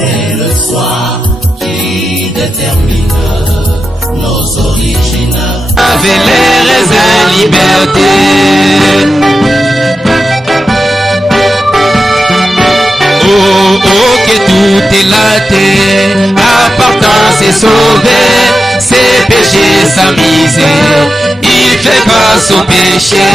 c'est le soir qui détermine nos origines. Avec les raisins liberté. Oh, oh, que tout est laté, appartance est sauvé, ses péchés, sa misère, il fait grâce au péché,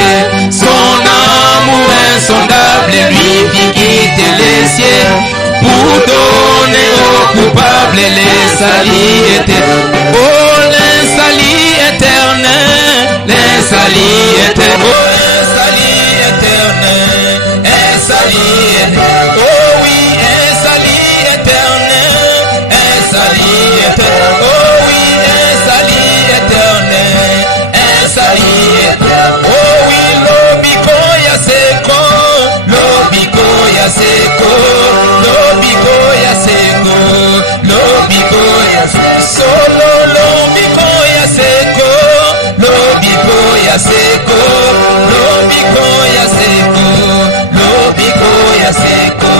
son amour insondable, lui qui quitte les cieux, pour donner aux coupables les salis éternels. Oh, les salis éternels, les salis éternels, oh, les salis éternels, les salis éternels. Oh oui, un salut éternel, un salut éternel. Oh oui, un salut éternel, un salut éternel. Oh oui, l'obico ya seko, l'obico ya seko, l'obico ya seko, l'obico ya seko. Solo l'obico ya seko, l'obico ya seko, l'obico ya seko, l'obico ya seko.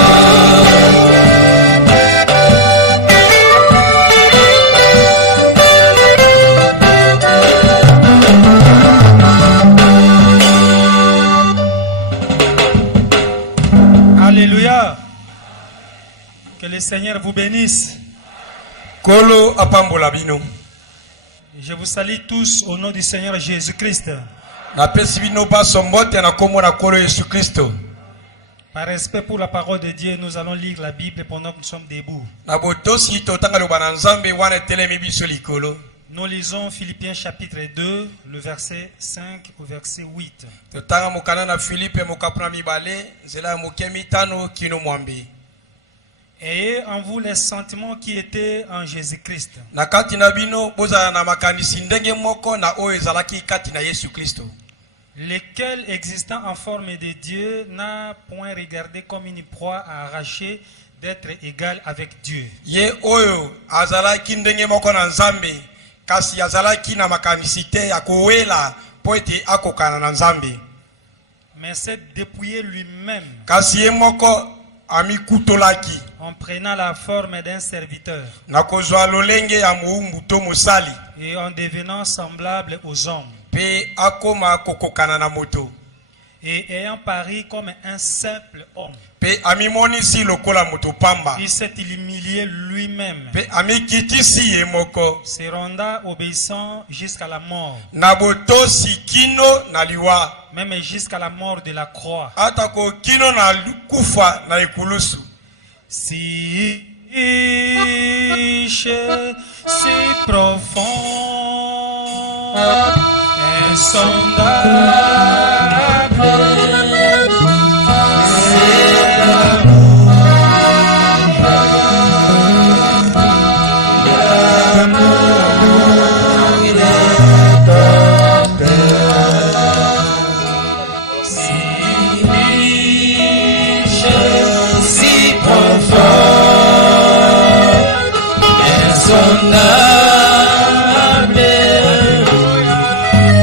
Alléluia. Que le Seigneur vous bénisse. Kolo apambola bino. Je vous salue tous au nom du Seigneur Jésus-Christ. Na pesi bino ba sombote na kombo na Kolo Yesu Kristo. Par respect pour la parole de Dieu, nous allons lire la Bible pendant que nous sommes debout. Na botosi totanga lo bana nzambe wana telemi biso likolo. Nous lisons Philippiens chapitre 2, le verset 5 au verset 8. Totanga mokana na Philippe mokapuna mibale, zela mokemi tano kino mwambi. Ayez en vous les sentiments qui étaient en Jésus-Christ. Na kati na bino boza na makanisi ndenge moko na oyo ezalaki kati na Yesu Kristo. Lequel existant en forme de Dieu n'a point regardé comme une proie à arracher d'être égal avec Dieu. Ye oyo azalaki ndenge moko na nzambe kasi azalaki na makanisi te ya kowela po ete akokana na nzambe. Mais s'est dépouillé lui-même. Kasi ye moko amikutolaki. En prenant la forme d'un serviteur. Na kozwa lolenge ya muumbu to mosali. Et en devenant semblable aux hommes. Pe akoma kokokana na moto. Et ayant paru comme un simple homme. Pe amimonisi lokola moto pamba. Il s'est humilié lui-même. Pe amikitisi ye moko. Se renda obéissant jusqu'à la mort. Na botosi kino na liwa. Même jusqu'à la mort de la croix. Atako kino na kufa na ikulusu. Si riche, si profond, insondable, c'est l'amour, il est ton Père. Si riche, si profond, insondable,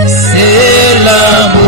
c'est l'amour.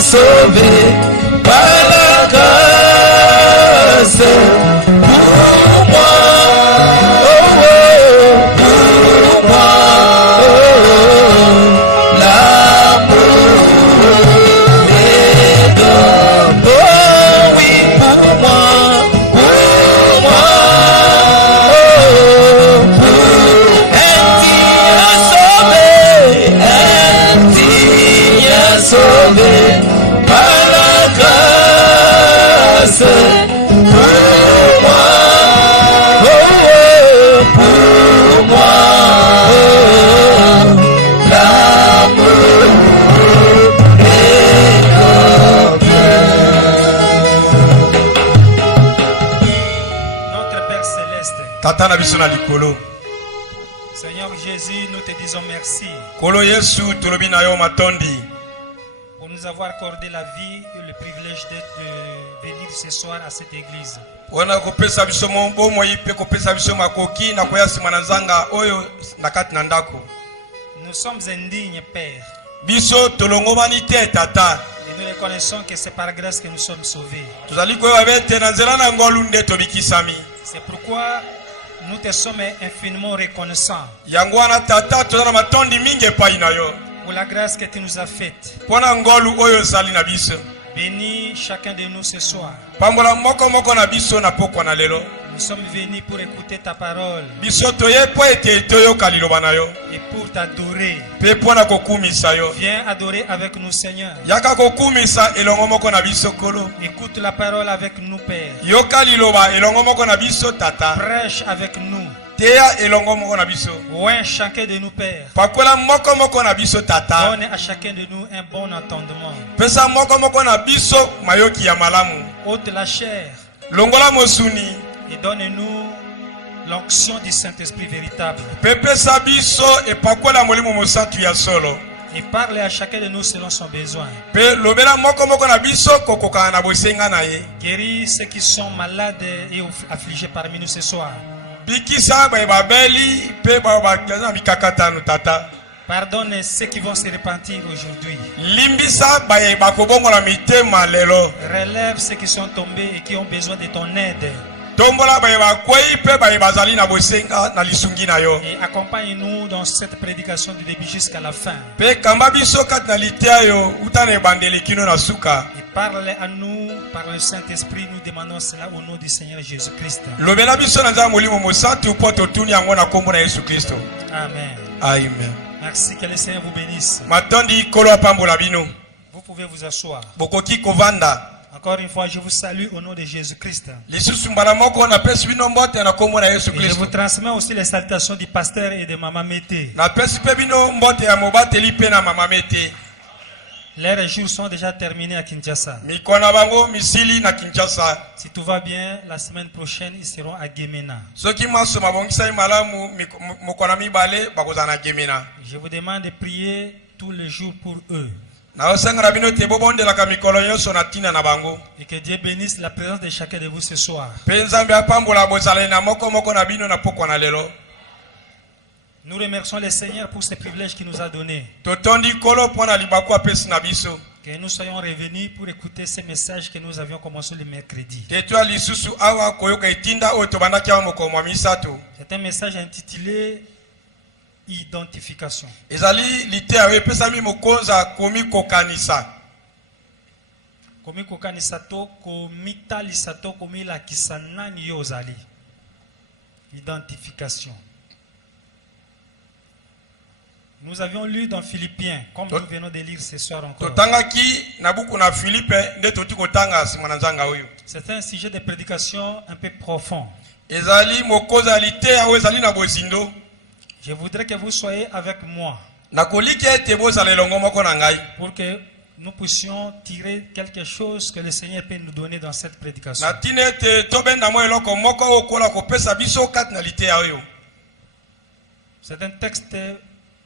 sauvé par la grâce. Pour moi, oh, pour moi, l'amour est d'homme. Oh oui, pour moi, sauvé par la grâce. Pour moi, oh, pour moi, l'amour est Notre Père Céleste, Tata na biso na likolo. Seigneur Jésus, nous te disons merci Kolo Yesu tolobi na yo matondi. pour nous avoir accordé la vie et le privilège de venir ce soir à cette église. Wana kopesa biso bomoi pe kopesa biso makoki na koya sima na nzanga oyo na kati na ndako. Nous sommes indignes, Père, Biso tolongomani te tata. et nous reconnaissons que c'est par grâce que nous sommes sauvés. Tozali koyeba bete na nzela na ngolu nde tobikisami. C'est pourquoi nous te sommes infiniment reconnaissants Yango wana tata toza na matondi mingi epai na yo. pour la grâce que tu nous as faite. Pona ngolu oyo ezali na biso. Bénis chacun de nous ce soir. Pambola moko moko na biso na pokwa na lelo. Nous sommes venus pour écouter ta parole Biso toye po ete toyoka liloba na yo. et pour t'adorer. Pe pona kokumisa yo. Viens adorer avec nous, Seigneur. Yaka kokumisa elongo moko na biso kolo. Écoute la parole avec nous, Père. Yoka liloba elongo moko na biso tata. Prêche avec nous. Teya elongo moko na biso. Oint chacun de nous, Père. Pakola moko moko na biso tata. Donne à chacun de nous un bon entendement. Pesa moko moko na biso mayoki ya malamu. Ôte la chair Longola mosuni. et donne-nous l'onction du Saint-Esprit véritable. Pepesa biso e pakola molimo mosantu ya solo. Et parle à chacun de nous selon son besoin. Pe lobela moko moko na biso kokokana na bosenga na ye. Guéris ceux qui sont malades et affligés parmi nous ce soir. Bikisa ba babeli pe ba kaza mikakatano tata. Pardonne ceux qui vont se repentir aujourd'hui. Limbisa ba bakobongola mitema lelo. Relève ceux qui sont tombés et qui ont besoin de ton aide. Tombola ba bakwei pe ba bazali na bosenga na lisungi na yo. Et accompagne-nous dans cette prédication du début jusqu'à la fin. Pe kamba biso kat na litea yo utane bandeli kino na suka. Et parle à nous par le Saint-Esprit. Nous demandons cela au nom du Seigneur Jésus-Christ. Lobela biso na nzambo molimo mosantu po totuni yango na kombo na Yesu Kristo. Amen. Amen. Merci, que le Seigneur vous bénisse. Matondi kolo apambola bino. Vous pouvez vous asseoir. Bokoki kovanda. Encore une fois, je vous salue au nom de Jésus-Christ. Lisusu mbala moko na pesi bino mbote na kombo na Yesu Et je Kristo. vous transmets aussi les salutations du pasteur et de Maman Mété. Na pesi pe bino mbote ya mobateli pe na mama mete. Leurs jours sont déjà terminés à Kinshasa. Mikona bango misili na Kinshasa. Si tout va bien, la semaine prochaine, ils seront à Guémena. Soki maso mabongisa malamu mokona mibale bakozana gemena. Je vous demande de prier tous les jours pour eux. Na osengana bino te bobondelaka mikolo nyonso na tina na bango. Et que Dieu bénisse la présence de chacun de vous ce soir. Pe Nzambe apambola bozala na moko moko na bino na pokwa na lelo. Nous remercions le Seigneur pour ces privilèges qu'il nous a donnés. Totondi kolo pona libaku apesi na biso. Que nous soyons revenus pour écouter ces messages que nous avions commencé le mercredi. Tetwa lisusu awa koyoka itinda oyo tobandaki awa moko misato. C'est un message intitulé Identification. Ezali lite awe pesami mokonza komi kokanisa. Komi kokanisato, komita lisato, komi la kisanani yozali. Identification. Nous avions lu dans Philippiens, comme nous venons de lire ce soir encore. Totangaki na buku na Philippe nde toti kotanga simana nzanga oyo. C'est un sujet de prédication un peu profond. Ezali mokoza lite awe ezali na bozindo. Je voudrais que vous soyez avec moi Nakoliki ete bozala elongo moko na ngai. pour que nous puissions tirer quelque chose que le Seigneur peut nous donner dans cette prédication. Na tine ete tobenda mo eloko moko okola kopesa biso kat na lite oyo. C'est un texte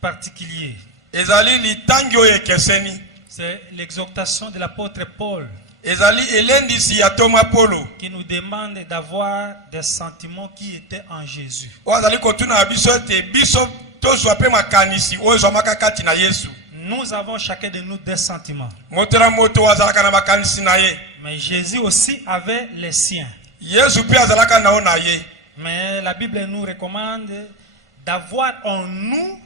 particulier. Ezali litangi oyo ekeseni. C'est l'exhortation de l'apôtre Paul Ezali elendisi ya Thomas Polo. qui nous demande d'avoir des sentiments qui étaient en Jésus. Ozali kotuna biso ete biso tozwa pe makanisi oyo zwamaka kati na Yesu. Nous avons chacun de nous des sentiments. moto na moto azalaka na makanisi na ye. Mais Jésus aussi avait les siens. Yesu pe azalaka na o na ye. Mais la Bible nous recommande d'avoir en nous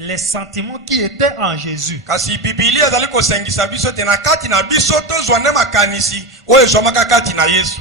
les sentiments qui étaient en Jésus. Kasi Biblia azali kosengisa biso te na kati na biso tozwa ne makanisi oyo ezwamaka kati na Yesu.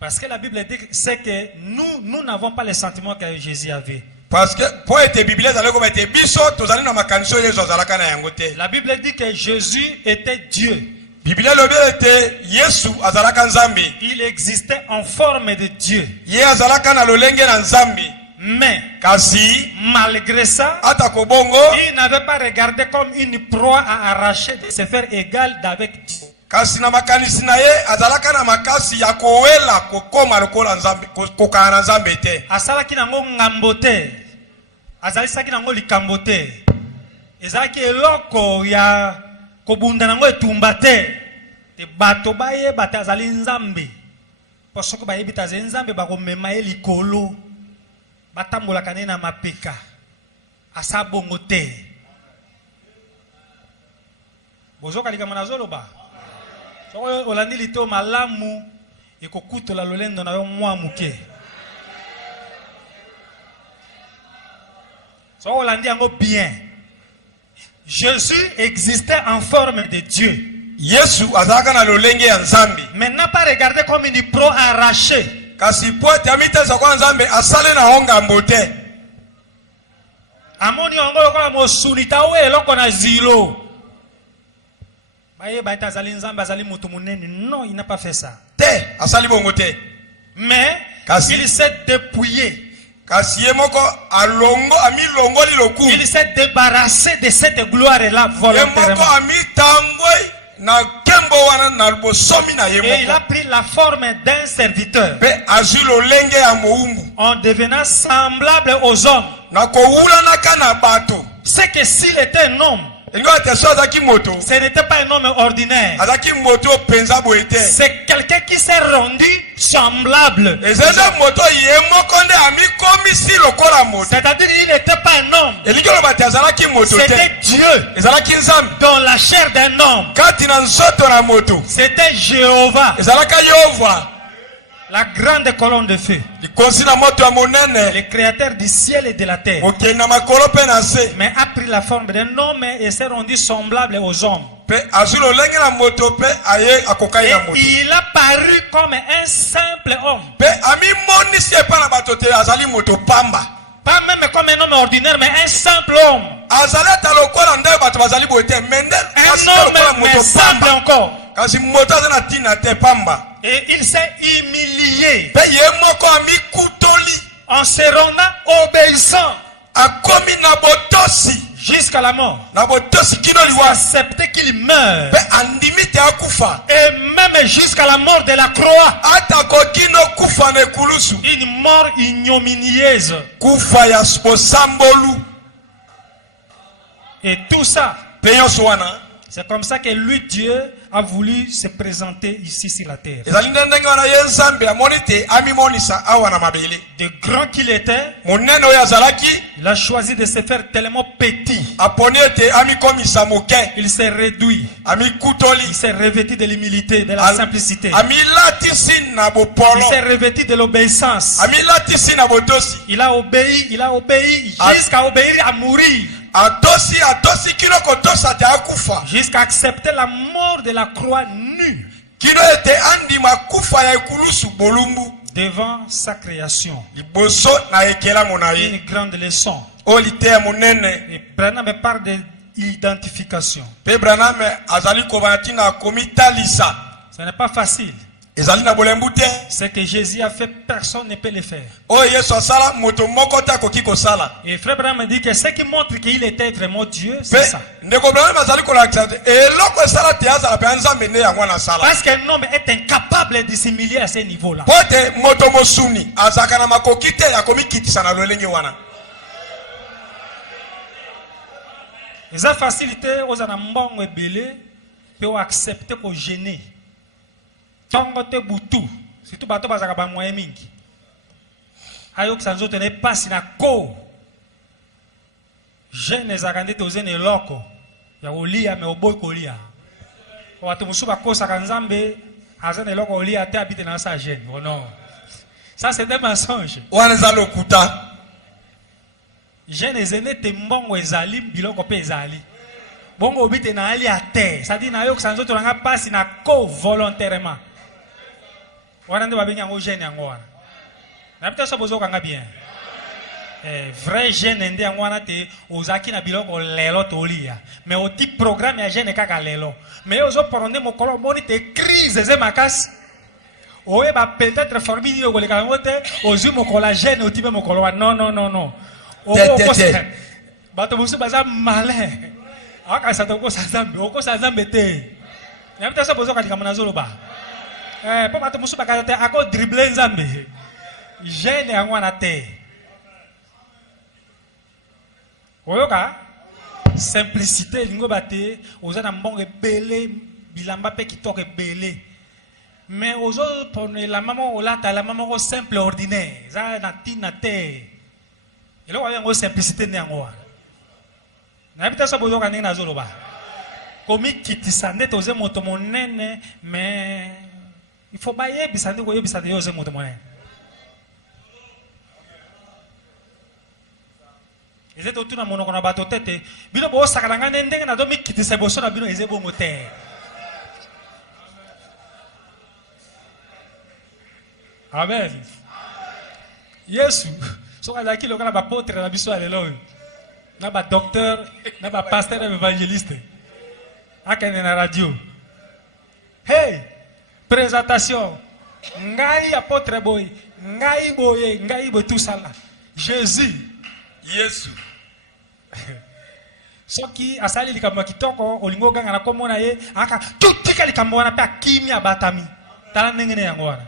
Parce que la Bible dit c'est que nous n'avons pas les sentiments que Jésus avait. Parce que pour être Biblia azali ko mete biso tozali na makanisi oyo Yesu azalaka na yango te. La Bible dit que Jésus était Dieu. Biblia lobi ete Yesu azalaka nzambe. Il existait en forme de Dieu. Ye azalaka na lolenge na nzambe. Mais Kasi malgré ça, ata ko bongo il n'avait pas regardé comme une proie à arracher de se faire égal d'avec Dieu. kasi na makanisi na ye azalaka na makasi ya kowela kokoma lokola nzambe kokana na nzambe te. Asalaki nango ngambo te. Azalisaki nango likambo te. Ezalaki eloko ya kobunda nango etumba te. Te bato baye bata azali nzambe. Posoko baye bita azali nzambe bakomema ye likolo. Batambolaka ne na mapeka. Asa bongo te. Bozoka likambo na zoloba. Soko olandi lito malamu ekokutola lolendo na yo mwa muke. So olandi yango bien. Jésus existait en forme de Dieu. Yesu azalaka na lolenge ya nzambe. Mais n'a pas regardé comme une proie arrachée. Kasi pote amitesa kwa nzambe asale na hongambo te. Amoni yango lokola mosunita oyo eloko na zilo. Baye baita azali nzambe azali mutu munene. Non, il n'a pas fait ça. Te asali bongo te. Mais Kasi. il s'est dépouillé. Kasi ye moko alongo amilongoli lokumu. Il s'est débarrassé de cette gloire-là Ye moko volontairement. amitambwe na kembo wana na bosomi na ye Et il a moko. pris la forme d'un serviteur. Pe azwi lolenge ya moumbu. En devenant semblable aux hommes. Na kowulanaka na bato. C'est que s'il était un homme, Ngo ateso azaki moto. ce n'était pas un homme ordinaire. Azaki moto penza boye te. C'est quelqu'un qui s'est rendu semblable. Ezeza moto ye moko nde amikomisi lokola moto. C'est-à-dire qu'il n'était pas un homme. Elingi oloba te azalaki moto te. C'était Dieu Ezalaki nzambe. dans la chair d'un homme. Kati na nzoto na moto. C'était Jéhovah, Ezalaka Yehova. la grande colonne de feu, Likonsi na moto ya monene. le créateur du ciel et de la terre. Okei na makolo pe na se. Mais a pris la forme d'un homme et s'est rendu semblable aux hommes. Pe azwi lolenge na moto pe aye akokai Et na moto. il a paru comme un simple homme. Pe amimonisi epa na bato te azali moto pamba. Pas même comme un homme ordinaire, mais un simple homme. Azali ata lokola nde bato bazali boye te. Mende kasi Un te lokola homme, mais moto simple pamba. encore. Kasi moto aza na ntina te pamba. Et il s'est humilié Pe ye moko amikutoli. en se rendant obéissant Akomi na botosi. jusqu'à la mort. Na botosi kino Il liwa. acceptait qu'il meure. Pe andimi te akufa. Et même jusqu'à la mort de la croix. Ata kokino kufa na ekulusu. Une mort ignominieuse. Kufa ya bosambolu. Et tout ça, Pe nyonso wana. c'est comme ça que lui, Dieu, a voulu se présenter ici sur la terre. Ezali nde ndenge wana ye nzambe amoni te amimonisa awa na mabele. De grand qu'il était, Monene oyo azalaki il a choisi de se faire tellement petit. aponi ete amikomisa moke. Il s'est réduit. Amikutoli. Il s'est revêtu de l'humilité, de la simplicité. Amilatisi na Il bopolo. s'est revêtu de l'obéissance. Amilatisi na botosi. Il a obéi jusqu'à obéir à mourir. Atosi kino kotosa te akufa. Jusqu'à accepter la mort de la croix nue Kino ete andima kufa ya ekulusu bolumbu. devant sa création. Liboso na ekela monaye. Une grande leçon. Olite ya monene. Et Branham parle d'identification. Pe Branham azali kobana na komitalisa. Ce n'est pas facile. Ezali na bolembu te. Ce que Jésus a fait, personne ne peut le faire. Oyo Yesu asala moto moko te akoki kosala. Et Frère Branham dit que ce qui montre qu'il était vraiment Dieu, Pe c'est ça. ndeko Branham azali kolakisa te. Eloko esala te azala pe nzambe nde yango na sala. Parce qu'un homme est incapable de s'humilier à ce niveau-là. Pote moto mosuni azaka na makoki te ya komikitisa na lolenge wana. Les facilités aux anambongo ebele peut accepter pour gêner. Tongo te butu, surtout bato bazaka ba moyen mingi. Ayo ksanzo tene passe na ko. Jeune ezakande tozene loko ya olia me oboy kolia. Watu musuba kosa kanzambe azene loko olia te habite na sa jeune. Oh non. Ça c'est des mensonges. Wanza lokuta. Jeune ezene te mbongo ezali biloko pe ezali. Bongo obite na ali ate. Ça dit na yo sanzo to nga passe na ko volontairement. Wana nde babenga ngo jeune yango wana. Na bita so bozo kanga bien. Vrai jeune ndé ngwana te ozaki na biloko lelo tolia mais au type programme ya jeune kaka lelo mais ozo prendre mokolo moni te crise ze makasi oye ba peut-être formule yo koleka ngote ozu mokolo jeune au type mokolo non non non non bato musu baza malin aka sa to ko sa zambe te na mta so bozo kalika mona zolo ba po bato musu bakata te ako dribbler nzambe jeune ngwana te. Oyoka simplicité lingo bate ozana mbongo belé bilamba pe kitoko belé mais ozo pone la maman olata la maman ko simple ordinaire za na tina te elo wa yango simplicité ne yango na bita so bozoka ninga zolo ba komi kitisande toze moto monene mais il faut ba yebisande ko yebisande yo ze moto monene. Ils étaient autour de mon on bateau tête. Bino bo sakalanga ndenge na domi kiti se boso na bino ezebo mote. Amen. Yesu. So ka laki lokala ba potre na biso alelo. Na ba docteur, na ba pasteur évangéliste. Akene na radio. Hey! Présentation. Ngai apôtre boy. Ngai boye, ngai bo tout ça là. Jésus. Yesu. Soki asali likambo kitoko olingo ganga na komona ye aka tutika likambo wana pe kimia batami tala ndengene yango wana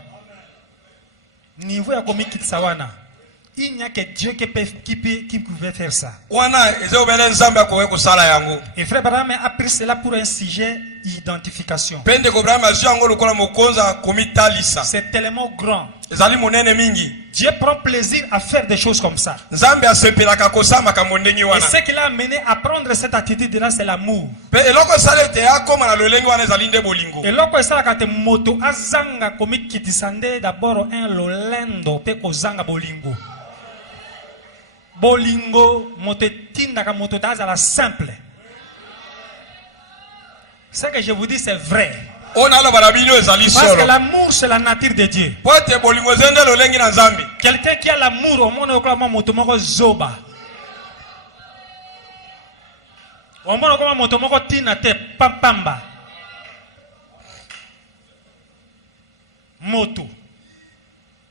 niveau ya komikitisa wana il n'y a que Dieu qui pouvait faire ça. Wana ezo bele nzambe ko ko sala yango. Et frère Abraham a pris cela pour un sujet identification. Pende ko Abraham ajango lokola mokonza komitalisa. C'est tellement grand. Ezali monene mingi. Dieu prend plaisir à faire des choses comme ça. Et ce qui l'a amené à prendre cette attitude-là, c'est l'amour. Et lorsque ça a été moto azanga komi kitisande d'abord un lolendo pe kozanga bolingo. Bolingo moto tinda ka moto daza la simple. Ce que je vous dis c'est vrai. Parce que l'amour c'est la nature de Dieu. Quelqu'un qui a l'amour au monde okla moto moko zoba. Au monde okla moto moko tina te pampamba. Moto.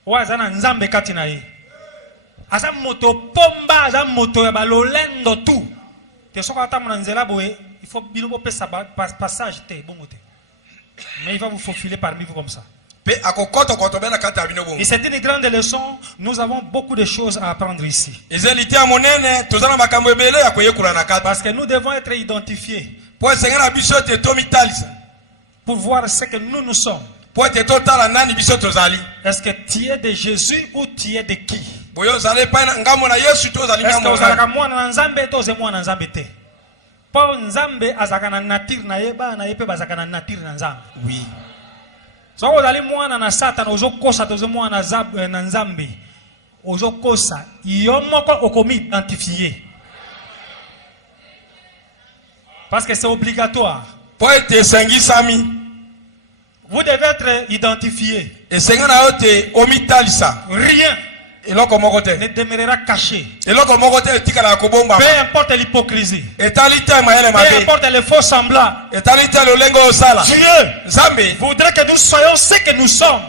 Wazana nzambe kati na ye. Asa moto pomba, asa moto ya balolendo tout. Te soka tamona nzela boye, il faut bilobo pesa passage te bon moto. Mais il va vous faufiler parmi vous comme ça. Et c'est une grande leçon. Nous avons beaucoup de choses à apprendre ici. Parce que nous devons être identifiés pour voir ce que nous sommes. Est-ce que tu es de Jésus ou tu es de qui? Est-ce que tu es Paul Nzambe azakana nature na yeba na yepe bazakana nature na Nzambe. Oui. So ozali mwana na Satan ozokosa tozo mwana na Nzambe. Ozokosa yo moko okomi identifier. Parce que c'est obligatoire. Pour être sami. Vous devez être identifié. Et sengana ote omitalisa. Rien ne demeurera caché. Peu importe l'hypocrisie. Peu importe les faux semblants. Dieu voudrait que nous soyons ce que nous sommes.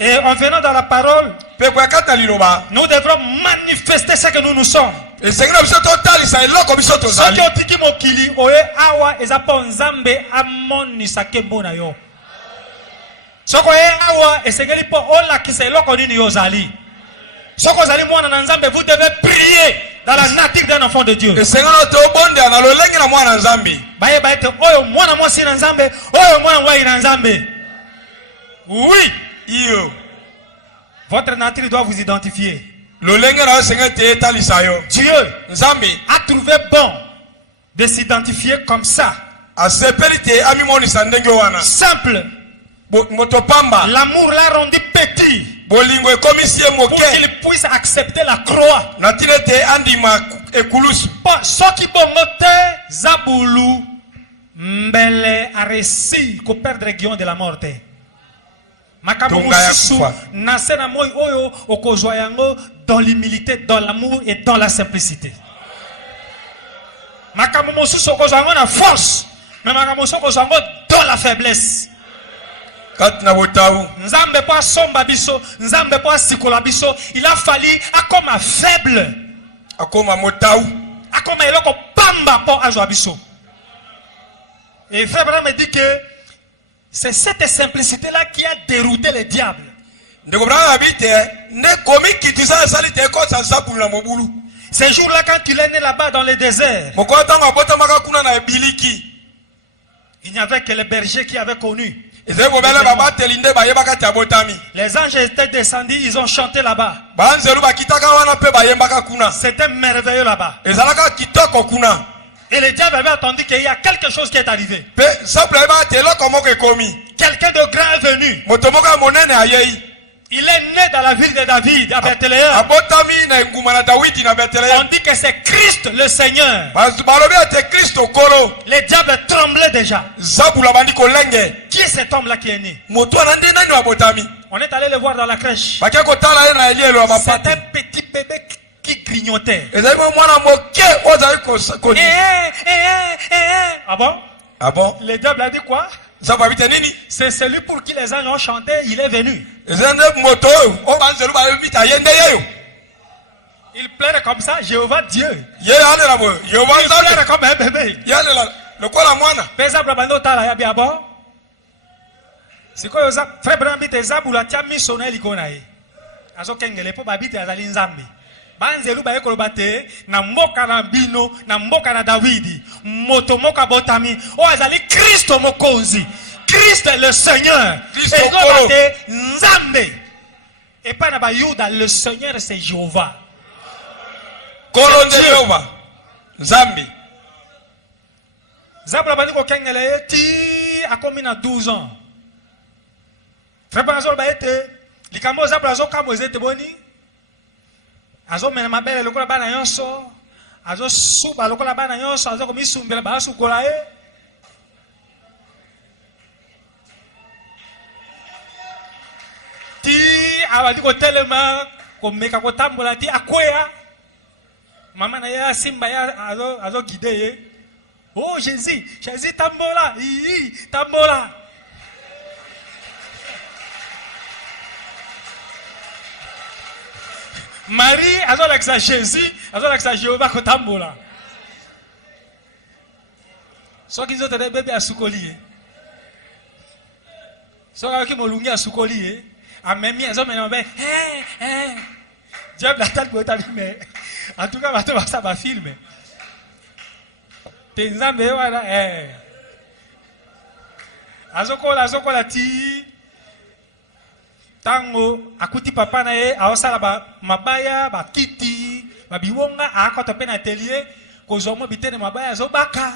Et en venant dans la parole, nous devrons manifester ce que nous sommes. Soko awa esengeli po ola kiseloko nini yozali. Soko zali mwana na Nzambe, vous devez prier dans la nature d'un enfant de Dieu. Esengelo to bonde na lolengi na mwana Nzambe. Baye baye te oyo mwana mwasi na Nzambe, oyo mwana ngwai na Nzambe. Oui, iyo. Votre nature doit vous identifier. Dieu a trouvé bon de s'identifier comme ça. Simple. L'amour l'a rendu petit pour qu'il puisse accepter la croix. Ce qui bongote Zabulu mbele a réussi qu'on perdre région de la mort. Dans l'humilité, dans l'amour et dans la simplicité. La force, mais dans la faiblesse. Nzambe pas somba biso, nzambe pas sikola biso, il a fallu akoma faible. Akoma motaou. Akoma eloko pamba po azwa biso. Et frère Abraham me dit que c'est cette simplicité là qui a dérouté le diable. Ces jours-là, quand il est né là-bas dans le désert, il n'y avait que les bergers qui avaient connu. Les anges étaient descendus, ils ont chanté là-bas. C'était merveilleux là-bas. Et le diable avait attendu qu'il y a quelque chose qui est arrivé. Quelqu'un de grand est venu. Il est né dans la ville de David, à Bethléem. On dit que c'est Christ le Seigneur. Le diable tremblait déjà. Qui est cet homme-là qui est né? On est allé le voir dans la crèche. C'est un petit bébé qui grignotait. Ah bon? Ah bon? Le diable a dit quoi? C'est celui pour qui les anges ont chanté, il est venu. Il plairait comme ça, Jéhovah Dieu. Il plairait comme un bébé. C'est quoi ça? Frère Brambit et Zaboula Tiami sonné l'ikonae. Azo kengele po babite azali nzambe. Banzelu ba ekolobate na mboka na bino na mboka na Davidi moto moka botami o azali Kristo mokonzi. Christ est le Seigneur. Et nzambe. Et pas na ba Yuda, le Seigneur c'est Jéhovah. Kolonde Jéhovah. Nzambe. Zabla bani ko kengele ti akomi na 12 ans. Frère Bazol ba ete likamo zabla zo kamo ezete boni. Azo mena mabele lokola bana yonso. Azo suba lokola bana yonso, azo komi sumbela ba sukola e. Ti abadi ko telema ko meka ko tambola ti akwea. Mama na ya simba ya azo guider ye. Oh Jésus, Jésus tambola, tambola. Marie, avec sa Jésus, avec sa Jéhovah kotambola. So qu'ils ont des bébés à soukoli. So qu'ils m'ont lungi à soukoli. A même ils ont mené Diable la tête pour mais en tout cas ça va filmer. Tenzambe wala azokola ti tango akuti papa na ye aosala ba mabaya ba kiti ba biwonga akota pe na atelier kozoma bitene mabaya zobaka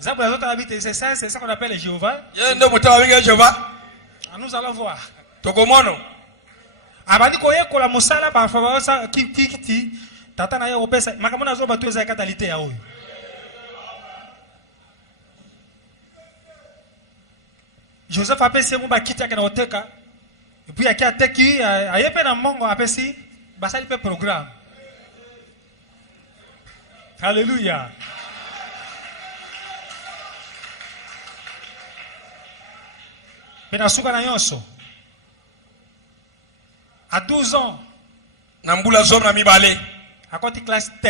zabula zota habite c'est ça qu'on appelle Jéhovah. Yende mutawa winga Jéhovah. Nous allons voir. Tokomono abandi koyekola mosala ba fa sa kiti tata na ye opesa makamona zoba tu eza katalité ya oyo. Joseph apesi mu bakiti akana oteka et puis akia teki ayepe na mongo apesi basali pe programme. Alléluia. Pena suka na yonso. À 12 ans, Nambula zom na mibale. À côté classe T.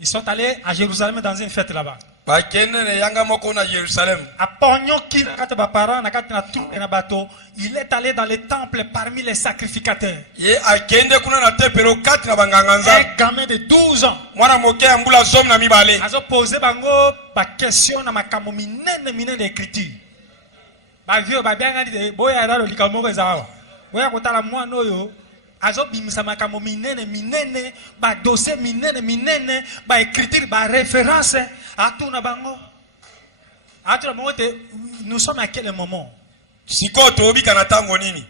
Ils sont allés à Jérusalem dans une fête là-bas. Ba kenene yanga moko na Jérusalem. À Pognon qui nakata ba parents nakata na tout na bateau, il est allé dans les temples parmi les sacrificateurs. Ye akende kuna na tempelo kati na banganganza. Un gamin de 12 ans. Mwana moke ambula zom na mibale. Azo poser bango ba question na makambo minene d'écriture. Ba vieux ba bien dit boya ra lo likamoko ezawa. oya kotala mwana oyo azobimisa makambo minene ba dossier minene ba écriture ba référence atuna bango te nous sommes à quel moment siko tobika na tango nini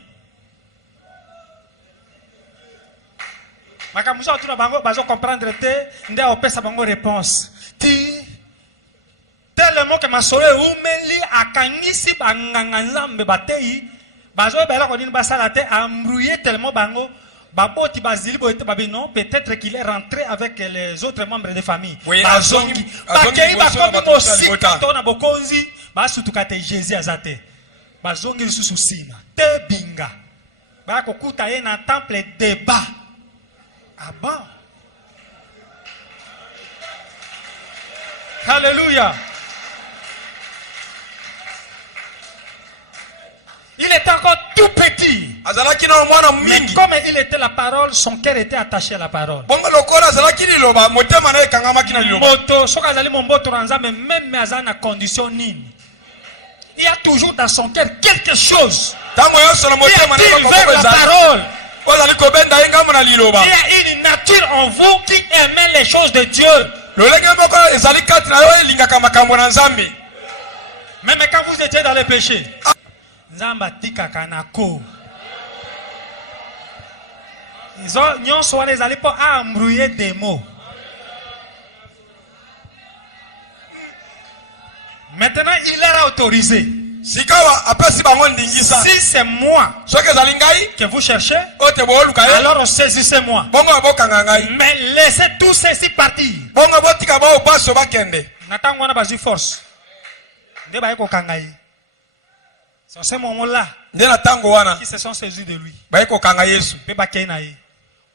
makambo so atuna bango bazo comprendre te nde opesa bango réponse ti tellement que masolo umeli akangisi banganga nzambe batei bazo bela ko nini basala te embrouiller tellement bango baboti bazili boite babi non peut-être qu'il est rentré avec les autres membres de famille bazongi bakei bakomi mosika to na bokonzi basutuka te Jésus azate bazongi lisusu sina te binga bakokuta ye na temple débat ah bon Alléluia. Il était encore tout petit. Mais comme il était la parole, son cœur était attaché à la parole. Même à la condition nini. Il y a toujours dans son cœur quelque chose. Il attire vers la parole. Il y a une nature en vous qui aime les choses de Dieu. Même quand vous étiez dans le péché. Nzamba tika kanako. Ils ont nyonso wana ezali po embrouiller des mots. Maintenant il est autorisé. Si c'est moi que vous cherchez, alors saisissez-moi. Mais laissez tous ceci partir. Nathan wana bazi force. Nde ba yeko kangai. C'est ce moment-là qui se sont saisis de lui.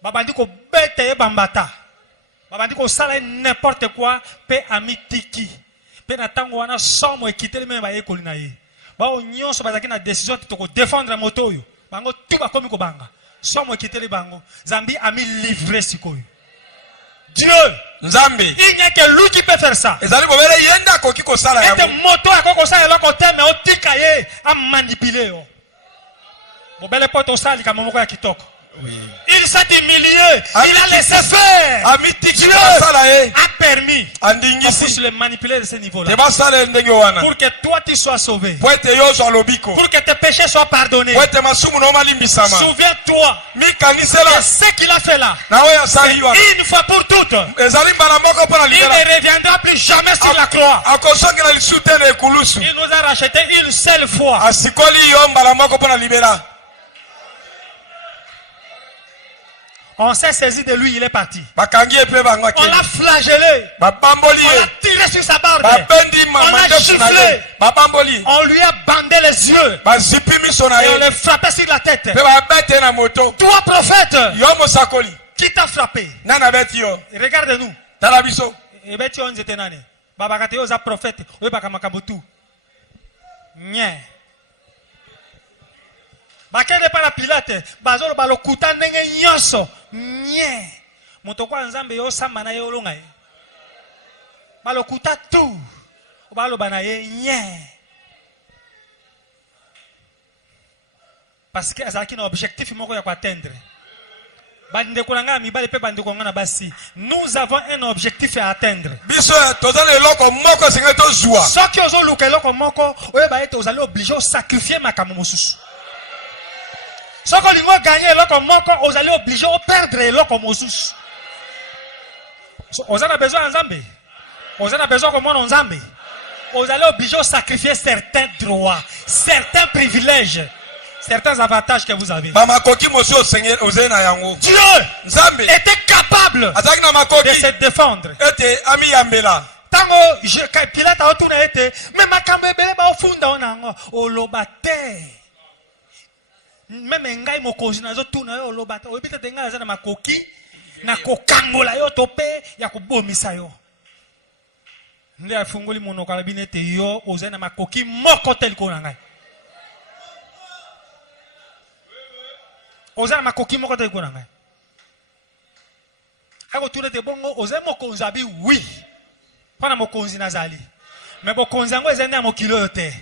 Babandi ko bete bambata. Babandi ko sala n'importe quoi pe amitiki. Pe na tango wana somo ekiteli me ba yekoli na ye. Ba onyoso bazaki na décision to ko défendre moto yo. Bango tout ba komi ko banga. Somo ekiteli bango. Zambi a mis livré sikoyo. Dieu, Nzambe. Il n'y a que lui qui peut faire ça. Et te moto à koko sa eloko côté mais otikaye a manipuler. Bo belle pote au sali kama moko ya kitoko. Oui. Il s'est humilié, il a laissé faire. Dieu a permis qu'on puisse le manipuler de ce niveau-là. Pour que toi tu sois sauvé. Pour que tes péchés soient pardonnés. Souviens-toi de ce qu'il a fait là. Une fois pour toutes. Il ne reviendra plus jamais sur la croix. Il nous a racheté une seule fois. On s'est saisi de lui, il est parti. On l'a flagellé. On l'a tiré sur sa barbe. On l'a giflé. On lui a bandé les yeux. Et on l'a frappé sur la tête. Toi, prophète, qui t'a frappé? Regarde-nous. Et bien, tu es un Babakate oza prophète. Oui, Bakamakabutu. Nye. Bakende pa na Pilate, bazolo balokuta ndenge nyonso. Nye. Moto kwa nzambe yo samba na ye olonga ye. Balokuta tout. Baloba na ye nye. Parce que azaki na objectif moko ya atteindre. Bande kolanga mibale pe bande kolanga basi. Nous avons un objectif à atteindre. Biso tozana eloko moko singeto joie. Soki ozo luka eloko moko, oye ba ete ozali obligé de sacrifier makambo mosusu. Si vous voulez gagner l'autre moko, vous allez obligé de perdre l'autre mosus. Vous avez besoin de Nzambe. Vous avez besoin de Nzambe. Vous allez obligé de sacrifier certains droits, certains privilèges, certains avantages que vous avez. Dieu était capable de se défendre. Tango Pilate a tourné été, mais ma camébé ba ofunda onango olobate. Même ngai mokonzi nazo tuna yo lobata obita tenga za na makoki na kokangola yo tope ya kobomisa yo nde afungoli monoko la binete yo ozena makoki moko tel ko ngai ozena makoki moko tel ko ngai ako tuna te bongo ozena mokonzi abi oui pana mokonzi nazali mais bokonzi ngo ezenda mokilo yo te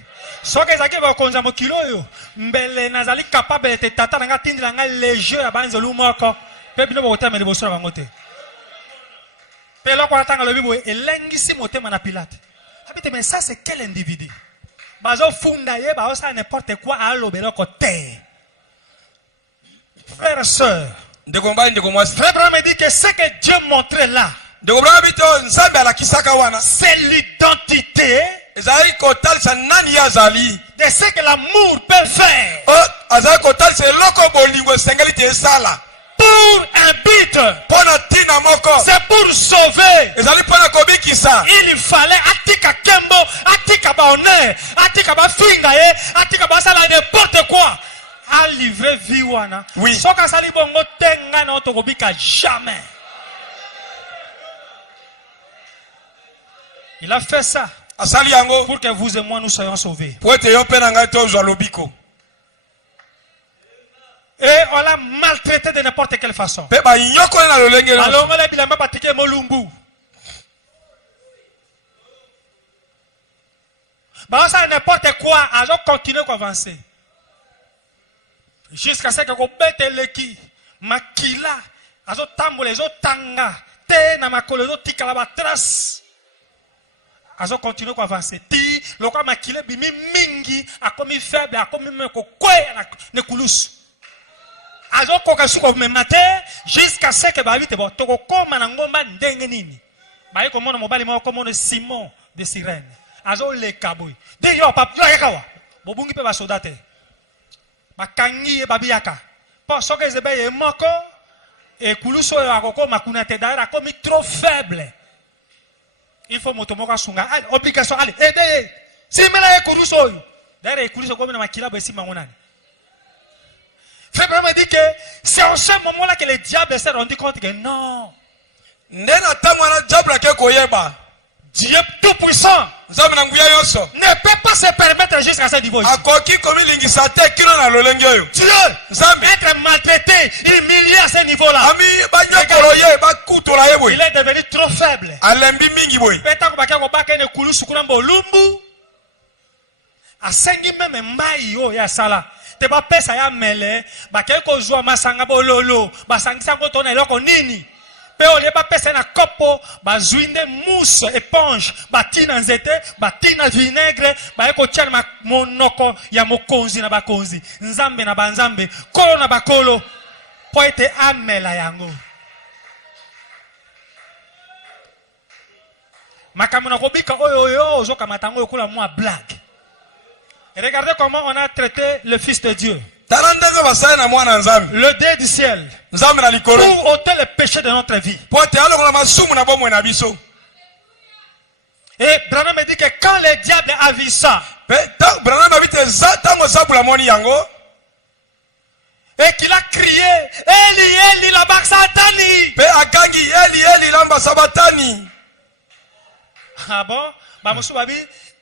soki ezalaki bakonza mokili oyo mbele nazali capable ete tata na nga tindela nga léger ya banzelu moko mpe bino bokotema liboso na bango te mpe eloko wana ntango alobi boye elengisi motema na Pilate abite mais ça c'est quel individu bazofunda ye bazosala n'importe quoi aloba eloko te. Frères et sœurs, Frère Branham me dit que ce que Dieu montrait là, c'est l'identité de ce que l'amour peut faire pour un but. C'est pour sauver. Il fallait atika kembo, atika ba honneur, atika ba fingaye, atika ba sala n'importe quoi. A livré vie wana. Oui. Soka sali bongo tenga na otokobika jamais. Il a fait ça pour que vous et moi nous soyons sauvés. Et on l'a maltraité de n'importe quelle façon. Alors on l'a bilamba patike molumbu. Bah ça n'importe quoi, alors continuer à avancer. Jusqu'à ce que vous bête leki makila azo tambole azo tanga te na makolo azo tikala ba trace azo continuer à avancer ti lokwa makile bimi mingi akomi faible akomi meko kwe na ne kulusu azo koka suko memate jusqu'à ce que ba vite bo toko koma na ngomba ndenge nini ba yiko mona mobali moko mona Simon de Cyrène azo le kaboy de yo papa yo yakawa bobungi pe ba soldate bakangi babiaka pour ce que zebe ye moko et kuluso akoko makuna te d'ailleurs akomi trop faible. Il faut motomoko sunga obligation allez aider si mela ye kuluso d'ailleurs kuluso comme na makila besi mangonani. Frère me dit que c'est en ce moment là que le diable s'est rendu compte que non, ndena tamwana diable ke koyeba Dieu tout puissant ne peut pas se permettre jusqu'à ce niveau. Dieu, être maltraité, humilié à ce niveau-là. Il est devenu trop faible. Asengi meme mai yo ya sala. Te ba pesa ya mele, ba keko zwa masanga bololo, ba sangisa ko tona eloko nini. Pe ole ba pesa na kopo, ba zuinde mousse éponge, ba tina nzete, ba tina vinaigre, ba eko tia na monoko ya mokonzi na bakonzi, nzambe na banzambe, kolo na bakolo, po ete amela yango. Makamuna kobika oyo ozoka matango okula mwa blague. Regardez comment on a traité le Fils de Dieu. Le Dieu du ciel. Pour ôter le péché de notre vie. Et Branham me dit que quand le diable a vu ça, et qu'il a crié, Eli, Eli, lama sabachthani. Ah bon? Bamousou babi,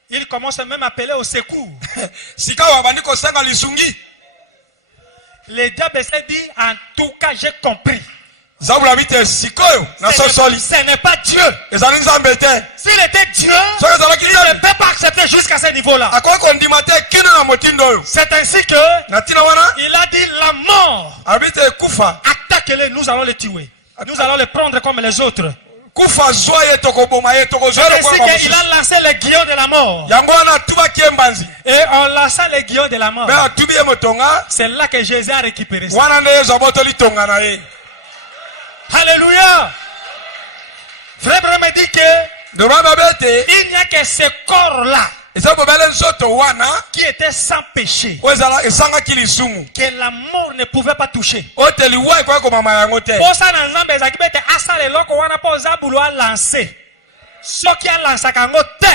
il commence même à appeler au secours. Le diable s'est dit, en tout cas, j'ai compris. Ce n'est pas Dieu. S'il était Dieu, il ne peut pas accepter jusqu'à ce niveau-là. C'est ainsi que il a dit la mort. Attaquez-les, nous allons les tuer. Nous allons les prendre comme les autres. C'est ainsi qu'il a lancé les guillons de la mort. Et en lançant les guillons de la mort, c'est là que Jésus a récupéré ça. Alléluia. Frère Branham me dit que il n'y a que ce corps-là qui était sans péché, que la mort ne pouvait pas toucher. Pour ça, dans Nzambe ezakibete asa le loko wana po zabulo a lancé. Ce qui a lancé kango te,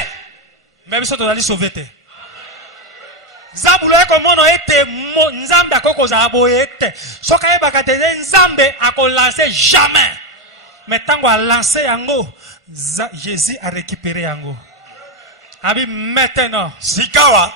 même si tu as sauvé te. Zabulo eko mono ete Nzambe akoko zabo ete. Ce qui a bakate Nzambe ako lancé jamais. Mais tango a lancé yango, Jésus a récupéré yango. Abi maintenant, Sikawa,